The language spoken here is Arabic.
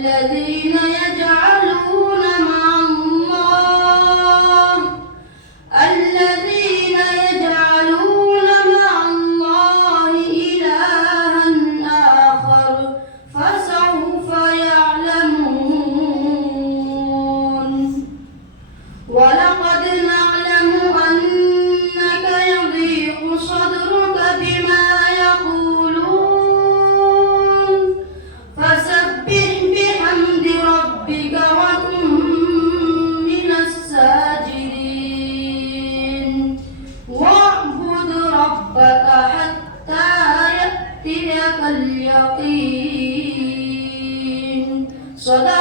الذين يجعلون مع الله إلها آخر فسوف يعلمون ولقد نعلم أنك يضيق صدرك بما يقولون فسبح بحمد ربك وكن من الساجدين واعبد ربك حتى يأتيك اليقين. صدق